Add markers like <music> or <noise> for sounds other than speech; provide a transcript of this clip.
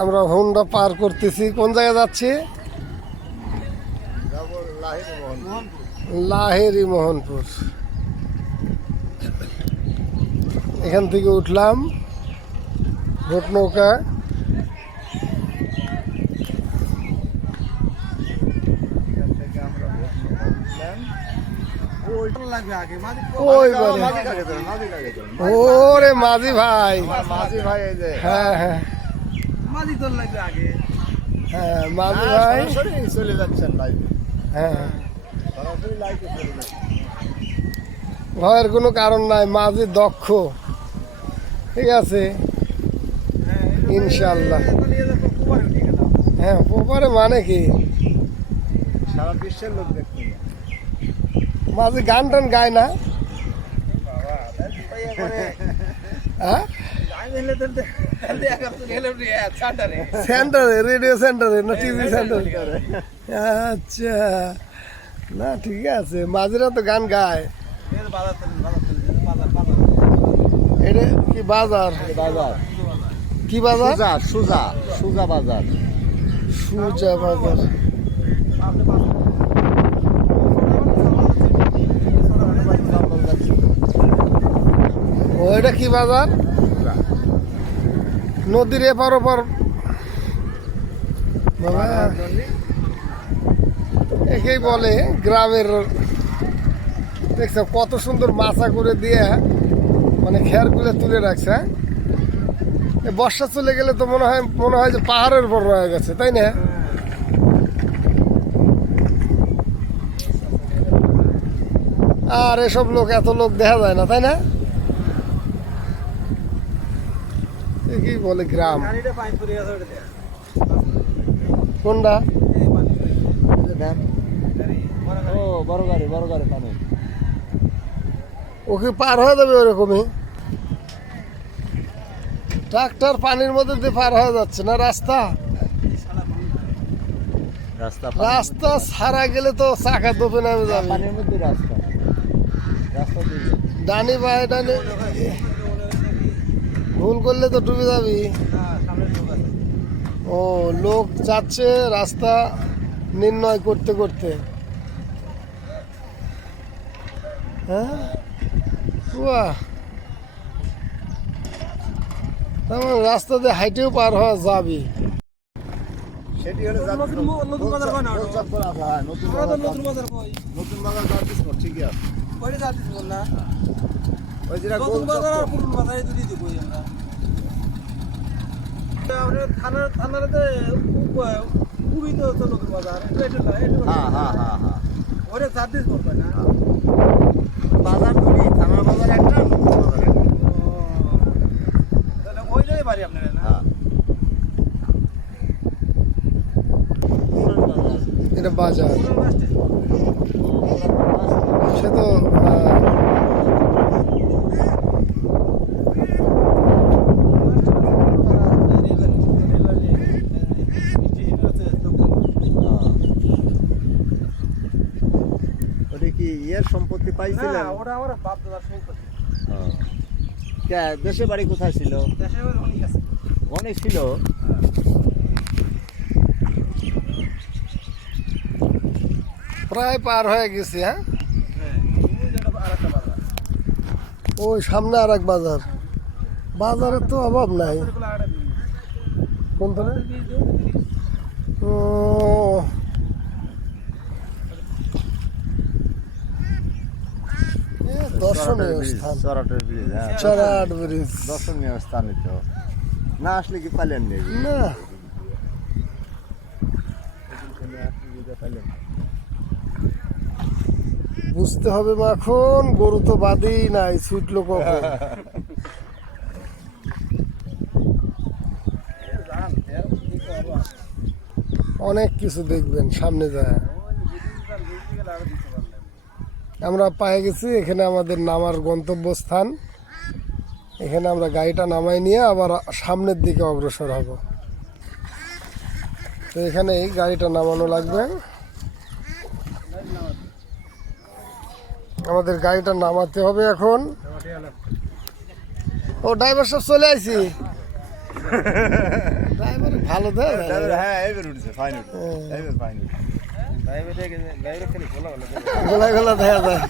আমরা হোন্ডা পার করতেছি। কোন জায়গায় যাচ্ছি? লাহেরি মোহনপুর। এখান থেকে উঠলাম। ভোট নৌকা। ওরে মাঝি ভাই। মাঝি ভাই হ্যাঁ হ্যাঁ। মাঝি তোর লাগবে আগে। হ্যাঁ মাঝি হ্যাঁ, ভাই। সরাসরি চলে যাচ্ছেন লাইভে হ্যাঁ। সরাসরি লাইভে চলে যাচ্ছেন। ভয়ের কোনো কারণ নাই মাঝি দক্ষ। ঠিক আছে? ইনশাল্লাহ হ্যাঁ ওপারে মানে কি? সারা বিশ্বের লোক দেখতে মাঝি গান টান গায় না? হ্যাঁ? সেন্টারে রেডিও সেন্টারে না টিভি সেন্টারে আচ্ছা। না ঠিক আছে। মাঝিরা তো গান গায়। এটা কি বাজার? বাজার। কি বাজার? সুজা সুজা সুজা বাজার। সুজা বাজার। ও এটা কি বাজার? নদীর এপার ওপার। একেই বলে গ্রামের, দেখছ কত সুন্দর মাছা করে দিয়ে মানে খেয়ারগুলো তুলে রাখছে। বর্ষা চলে গেলে তো মনে হয় মনে হয় যে পাহাড়ের উপর রয়ে গেছে, তাই না? আর এসব লোক, এত লোক দেখা যায় না, তাই না? কি বলে গ্রাম। কোনটা? ও বড় গাড়ি বড় গাড়ি পানি ও কি পার হয়ে যাবে ওরকমই। ট্রাক্টর পানির মধ্যে দিয়ে পার হয়ে যাচ্ছে না রাস্তা? রাস্তা রাস্তা ছাড়া গেলে তো চাকা দোপে নামে যাবে। পানির মধ্যে রাস্তা। রাস্তা দিয়ে ডানি বাই ডানি। ভুল করলে তো ডুবে যাবি। ও লোক যাচ্ছে রাস্তা নির্ণয় করতে করতে। হ্যাঁ? বাহ তার মানে রাস্তা দিয়ে হাইটেও পার হওয়া যাবি। সেটি হলো নতুন- নতুন- নতুন বাজার হয় না। ওটা? নতুন হ্যাঁ নতুন বাজার নতুন বাজার যাওয়ার কিছু ঠিকই আছে ওই যেটা গোল চত্বর। হ্যাঁ হ্যাঁ হ্যাঁ হ্যাঁ। বাজার দুটি থানার বাজার একটা নতুন বাজার একটা। হ্যাঁ। পুরান বাজার। এটা বাজার সে তো আহ, ওটা কি ইয়ের সম্পত্তি পাইছিলেন? আমার বাপ দাদার সম্পত্তি। হ্যাঁ। দেশে বাড়ি কোথায় ছিল? অনেক ছিল? প্রায় পার হয়ে গেছি হ্যাঁ? ওই সামনে আর এক বাজার। বাজারের তো অভাব নাই। কোন। ও দর্শনীয় স্থান। চরাটের ব্রিজ হ্যাঁ। চরাট ব্রিজ। দর্শনীয় স্থান তো। না আসলে কি না? বুঝতে হবে মাখন গরু তো বাদেই নাই ছুটলো কখন? অনেক কিছু দেখবেন সামনে যায়। আমরা পায়ে গেছি এখানে আমাদের নামার গন্তব্যস্থান। এখানে আমরা গাড়িটা নামাই নিয়ে আবার সামনের দিকে অগ্রসর হব। তো এখানে এই গাড়িটা নামানো লাগবে। আমাদের গাড়িটা নামাতে হবে এখন। ও ড্রাইভার সব চলে আইছি। <laughs> ড্রাইভার ভালো না? হ্যাঁ ফাইন ফাইন উঠেছে বাইরে থেকে বাইরে খেলে ভালো ভালো গোলা গোলা দেখা যায়